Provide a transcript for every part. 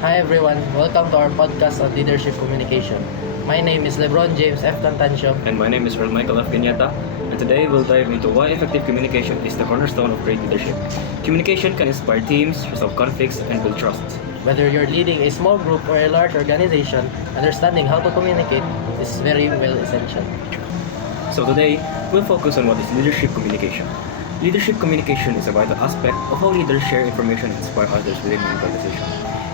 Hi everyone, welcome to our podcast on leadership communication. My name is Lebron James F. Contancio. And my name is Earl Michael F. Ganyata, and today we'll dive into why effective communication is the cornerstone of great leadership. Communication can inspire teams, resolve conflicts, and build trust. Whether you're leading a small group or a large organization, understanding how to communicate is very well essential. So today, we'll focus on what is leadership communication. Leadership communication is a vital aspect of how leaders share information and inspire others within an organization.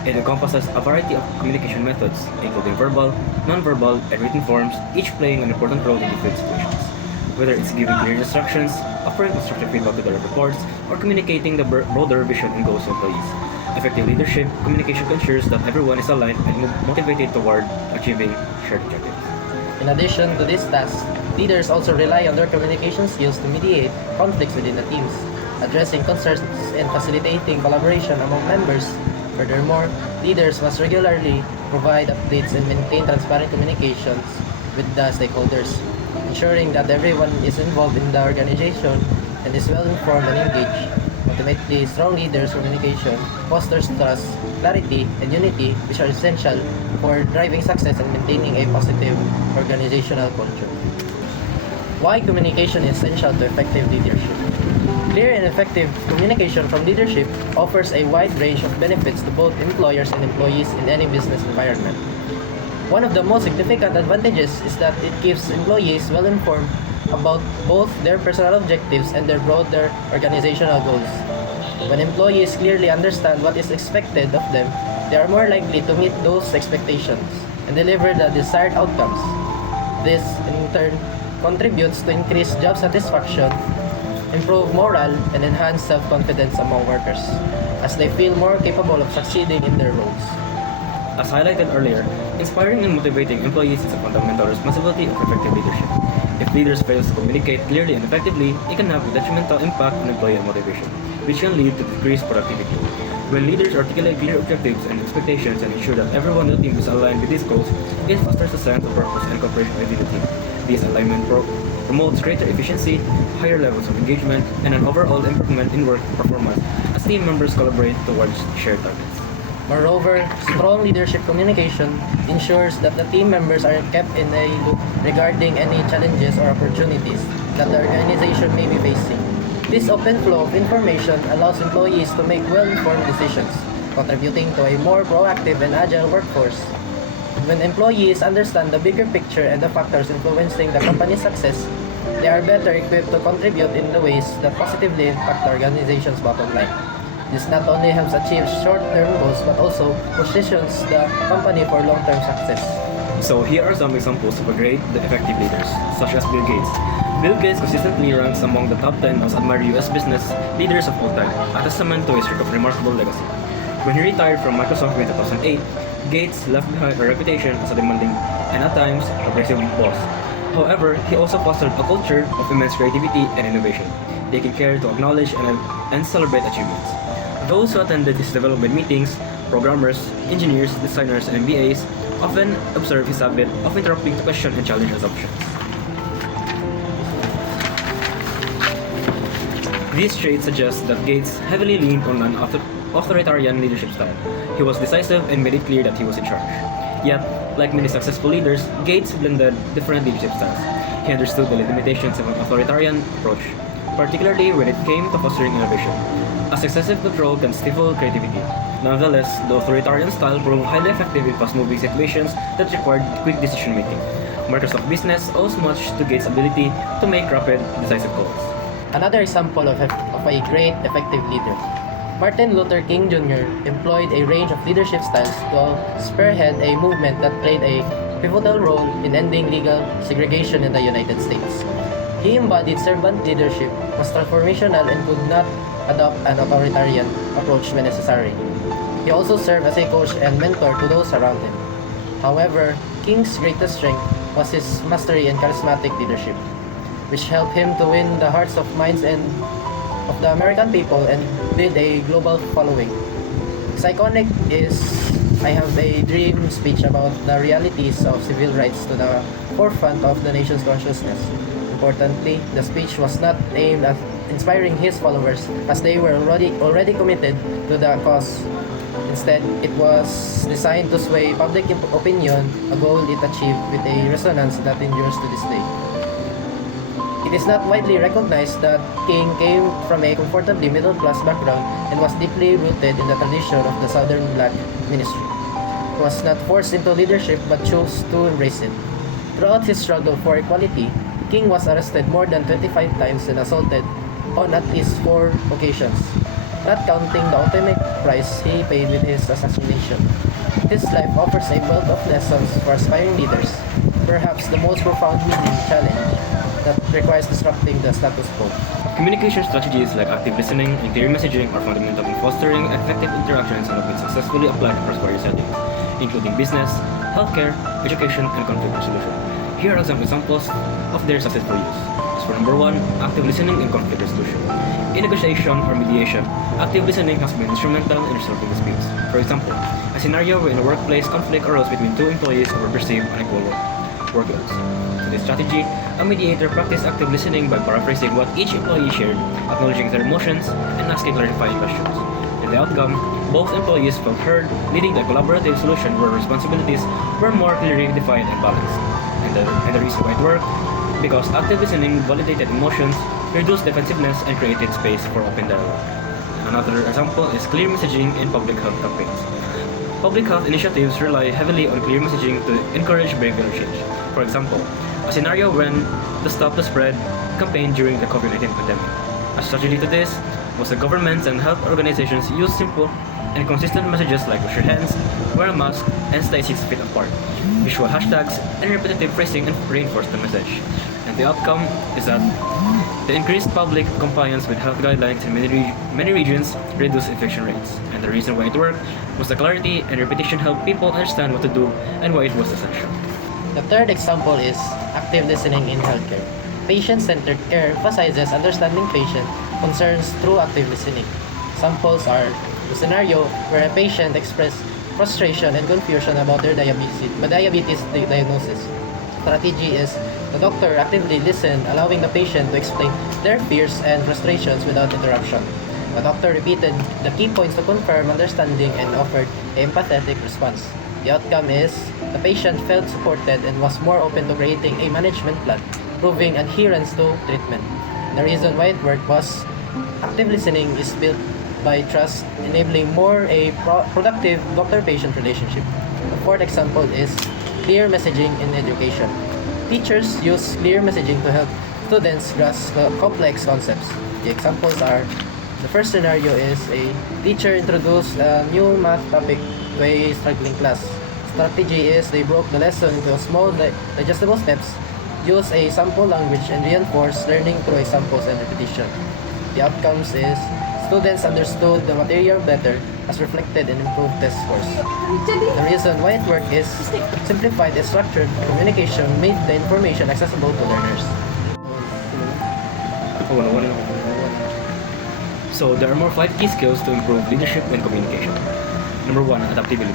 It encompasses a variety of communication methods, including verbal, non-verbal, and written forms, each playing an important role in different situations. Whether it's giving clear instructions, offering constructive feedback to direct reports, or communicating the broader vision and goals of employees. Effective leadership communication ensures that everyone is aligned and motivated toward achieving shared objectives. In addition to these tasks, leaders also rely on their communication skills to mediate conflicts within the teams, addressing concerns and facilitating collaboration among members. Furthermore, leaders must regularly provide updates and maintain transparent communications with the stakeholders, ensuring that everyone is involved in the organization and is well informed and engaged. Ultimately, strong leaders' communication fosters trust, clarity, and unity, which are essential for driving success and maintaining a positive organizational culture. Why communication is essential to effective leadership? Clear and effective communication from leadership offers a wide range of benefits to both employers and employees in any business environment. One of the most significant advantages is that it keeps employees well informed about both their personal objectives and their broader organizational goals. When employees clearly understand what is expected of them, they are more likely to meet those expectations and deliver the desired outcomes. This, in turn, contributes to increased job satisfaction, improve morale, and enhance self-confidence among workers, as they feel more capable of succeeding in their roles. As highlighted earlier, inspiring and motivating employees is a fundamental responsibility of effective leadership. If leaders fail to communicate clearly and effectively, it can have a detrimental impact on employee motivation, which can lead to decreased productivity. When leaders articulate clear objectives and expectations and ensure that everyone in the team is aligned with these goals, it fosters a sense of purpose and cooperation within the team. This alignment promotes greater efficiency, higher levels of engagement, and an overall improvement in work performance as team members collaborate towards shared targets. Moreover, strong leadership communication ensures that the team members are kept in a loop regarding any challenges or opportunities that the organization may be facing. This open flow of information allows employees to make well-informed decisions, contributing to a more proactive and agile workforce. When employees understand the bigger picture and the factors influencing the company's success, they are better equipped to contribute in the ways that positively impact the organization's bottom line. This not only helps achieve short-term goals but also positions the company for long-term success. So here are some examples of great effective leaders, such as Bill Gates. Bill Gates consistently ranks among the top 10 most admired US business leaders of all time, a testament to his remarkable legacy. When he retired from Microsoft in 2008, Gates left behind a reputation as a demanding and at times aggressive boss. However, he also fostered a culture of immense creativity and innovation, taking care to acknowledge and celebrate achievements. Those who attended his development meetings, programmers, engineers, designers, and MBAs, often observed his habit of interrupting to question and challenge assumptions. These traits suggest that Gates heavily leaned on an authoritarian leadership style. He was decisive and made it clear that he was in charge. Yet, like many successful leaders, Gates blended different leadership styles. He understood the limitations of an authoritarian approach, particularly when it came to fostering innovation, as excessive control can stifle creativity. Nonetheless, the authoritarian style proved highly effective in fast-moving situations that required quick decision-making. Microsoft Business owes much to Gates' ability to make rapid, decisive calls. Another example of a great effective leader. Martin Luther King Jr. employed a range of leadership styles to spearhead a movement that played a pivotal role in ending legal segregation in the United States. He embodied servant leadership, was transformational, and could not adopt an authoritarian approach when necessary. He also served as a coach and mentor to those around him. However, King's greatest strength was his mastery and charismatic leadership, which helped him to win the hearts of minds and of the American people and build a global following. His iconic is I Have a Dream speech about the realities of civil rights to the forefront of the nation's consciousness. Importantly, the speech was not aimed at inspiring his followers as they were already committed to the cause, Instead, it was designed to sway public opinion, a goal it achieved with a resonance that endures to this day. It is not widely recognized that King came from a comfortably middle-class background and was deeply rooted in the tradition of the Southern Black ministry. He was not forced into leadership but chose to embrace it. Throughout his struggle for equality, King was arrested more than 25 times and assaulted on at least 4 occasions, not counting the ultimate price he paid with his assassination. His life offers a wealth of lessons for aspiring leaders, perhaps the most profound meaning challenge that requires disrupting the status quo. Communication strategies like active listening and clear messaging are fundamental in fostering effective interactions and have been successfully applied across various settings, including business, healthcare, education, and conflict resolution. Here are some examples of their successful use. For number 1, active listening and conflict resolution. In negotiation or mediation, active listening has been instrumental in resolving disputes. For example, a scenario where in a workplace conflict arose between 2 employees over perceived unequal workloads. To this strategy, a mediator practiced active listening by paraphrasing what each employee shared, acknowledging their emotions, and asking clarifying questions. In the outcome, both employees felt heard, leading to a collaborative solution where responsibilities were more clearly defined and balanced. And the reason why it worked, because active listening validated emotions, reduced defensiveness, and created space for open dialogue. Another example is clear messaging in public health campaigns. Public health initiatives rely heavily on clear messaging to encourage behavioral change. For example, a scenario when the Stop the Spread campaign during the COVID-19 pandemic. A strategy to this was that governments and health organizations use simple and consistent messages like wash your hands, wear a mask, and stay 6 feet apart. Visual hashtags and repetitive phrasing reinforce the message. And the outcome is that the increased public compliance with health guidelines in many regions reduced infection rates. And the reason why it worked was the clarity and repetition helped people understand what to do and why it was essential. The third example is active listening in healthcare. Patient-centered care emphasizes understanding patient concerns through active listening. Samples are the scenario where a patient expressed frustration and confusion about their diabetes diagnosis. Strategy is the doctor actively listened, allowing the patient to explain their fears and frustrations without interruption. The doctor repeated the key points to confirm understanding and offered an empathetic response. The outcome is the patient felt supported and was more open to creating a management plan, proving adherence to treatment. The reason why it worked was active listening is built by trust, enabling more a productive doctor-patient relationship. The fourth example is clear messaging in education. Teachers use clear messaging to help students grasp complex concepts. The examples are, the first scenario is a teacher introduced a new math topic to a struggling class. Strategy is they broke the lesson into small digestible steps, use a sample language, and reinforce learning through examples and repetition. The outcomes is students understood the material better as reflected in improved test scores. The reason why it worked is simplified and structured communication made the information accessible to learners. So there are more 5 key skills to improve leadership and communication. Number 1, adaptability.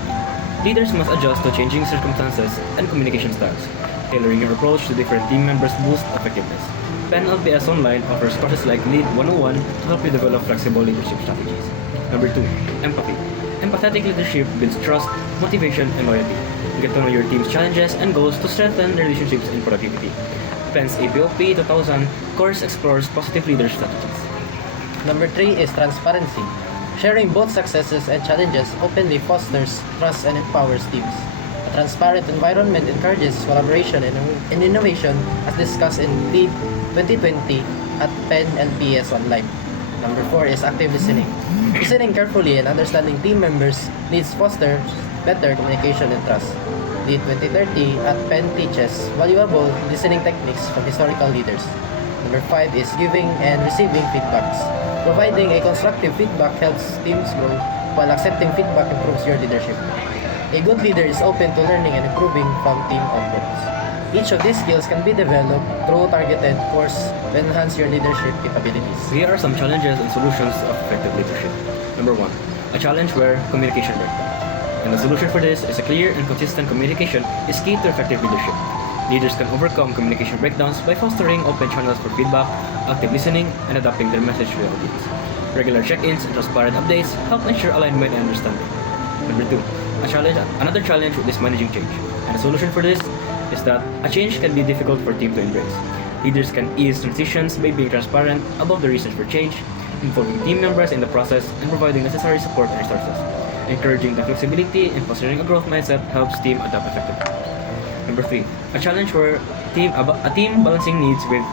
Leaders must adjust to changing circumstances and communication styles. Tailoring your approach to different team members boosts effectiveness. Penn LPS Online offers courses like Lead 101 to help you develop flexible leadership strategies. Number 2, empathy. Empathetic leadership builds trust, motivation, and loyalty. You get to know your team's challenges and goals to strengthen relationships and productivity. Penn's APOP 2000 course explores positive leadership strategies. Number 3 is transparency. Sharing both successes and challenges openly fosters trust and empowers teams. A transparent environment encourages collaboration and innovation as discussed in LEAD 2020 at Penn LPS Online. Number 4 is active listening. Listening carefully and understanding team members' needs fosters better communication and trust. LEAD 2030 at Penn teaches valuable listening techniques from historical leaders. Number 5 is giving and receiving feedbacks. Providing a constructive feedback helps teams grow, while accepting feedback improves your leadership. A good leader is open to learning and improving from team outputs. Each of these skills can be developed through targeted course to enhance your leadership capabilities. Here are some challenges and solutions of effective leadership. Number 1, a challenge where communication breakdown. And the solution for this is a clear and consistent communication is key to effective leadership. Leaders can overcome communication breakdowns by fostering open channels for feedback, active listening, and adapting their message to the audience. Regular check-ins and transparent updates help ensure alignment and understanding. Number 2, another challenge is managing change. And the solution for this is that a change can be difficult for team to embrace. Leaders can ease transitions by being transparent about the reasons for change, involving team members in the process, and providing necessary support and resources. Encouraging the flexibility and fostering a growth mindset helps team adapt effectively. Number 3, a challenge where a team balancing needs with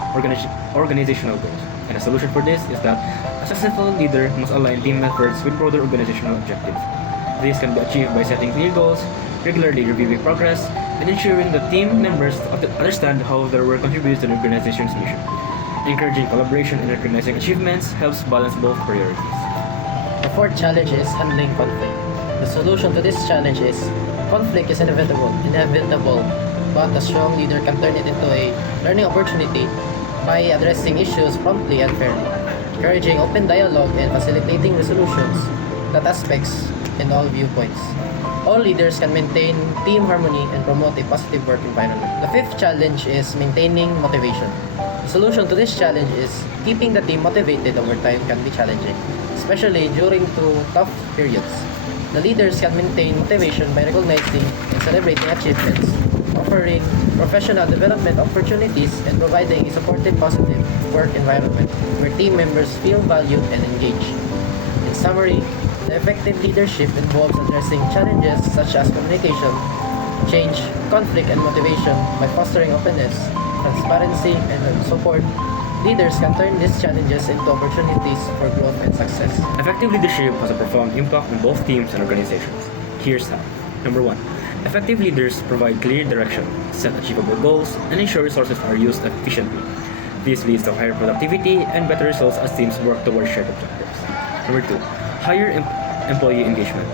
organizational goals. And a solution for this is that a successful leader must align team efforts with broader organizational objectives. This can be achieved by setting clear goals, regularly reviewing progress, and ensuring that team members understand how their work contributes to the organization's mission. Encouraging collaboration and recognizing achievements helps balance both priorities. The fourth challenge is handling conflict. The solution to this challenge is conflict is inevitable, but a strong leader can turn it into a learning opportunity by addressing issues promptly and fairly, encouraging open dialogue and facilitating resolutions that aspects in all viewpoints. All leaders can maintain team harmony and promote a positive work environment. The fifth challenge is maintaining motivation. The solution to this challenge is keeping the team motivated over time can be challenging, especially during tough periods. The leaders can maintain motivation by recognizing and celebrating achievements, offering professional development opportunities, and providing a supportive, positive work environment where team members feel valued and engaged. In summary, the effective leadership involves addressing challenges such as communication, change, conflict, and motivation by fostering openness, transparency, and support. Leaders can turn these challenges into opportunities for growth and success. Effective leadership has a profound impact on both teams and organizations. Here's how. Number 1, effective leaders provide clear direction, set achievable goals, and ensure resources are used efficiently. This leads to higher productivity and better results as teams work towards shared objectives. Number 2, higher employee engagement.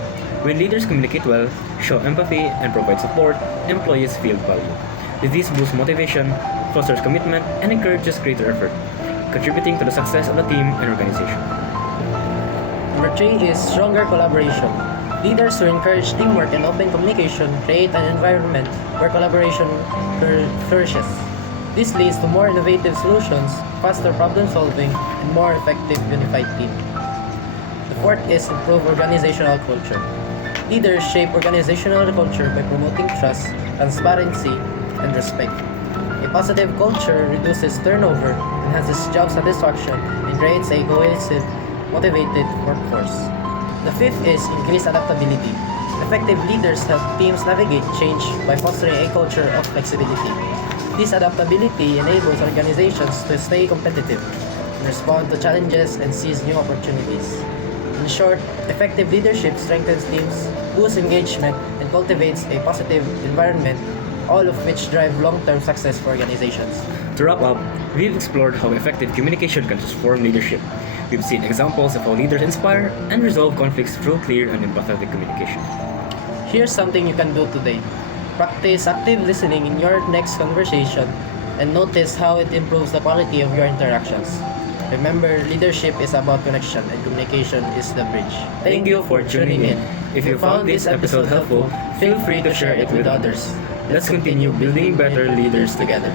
When leaders communicate well, show empathy, and provide support, employees feel valued. This boosts motivation, fosters commitment, and encourages greater effort, contributing to the success of the team and organization. Number 3 is stronger collaboration. Leaders who encourage teamwork and open communication create an environment where collaboration flourishes. This leads to more innovative solutions, faster problem solving, and more effective unified team. The fourth is improve organizational culture. Leaders shape organizational culture by promoting trust, transparency, and respect. A positive culture reduces turnover, enhances job satisfaction, and creates a cohesive, motivated workforce. The fifth is increased adaptability. Effective leaders help teams navigate change by fostering a culture of flexibility. This adaptability enables organizations to stay competitive, respond to challenges, and seize new opportunities. In short, effective leadership strengthens teams, boosts engagement, and cultivates a positive environment, all of which drive long-term success for organizations. To wrap up, we've explored how effective communication can transform leadership. We've seen examples of how leaders inspire and resolve conflicts through clear and empathetic communication. Here's something you can do today. Practice active listening in your next conversation and notice how it improves the quality of your interactions. Remember, leadership is about connection and communication is the bridge. Thank you for tuning in. If you found this episode helpful, feel free to share it with others. Let's continue building better leaders together.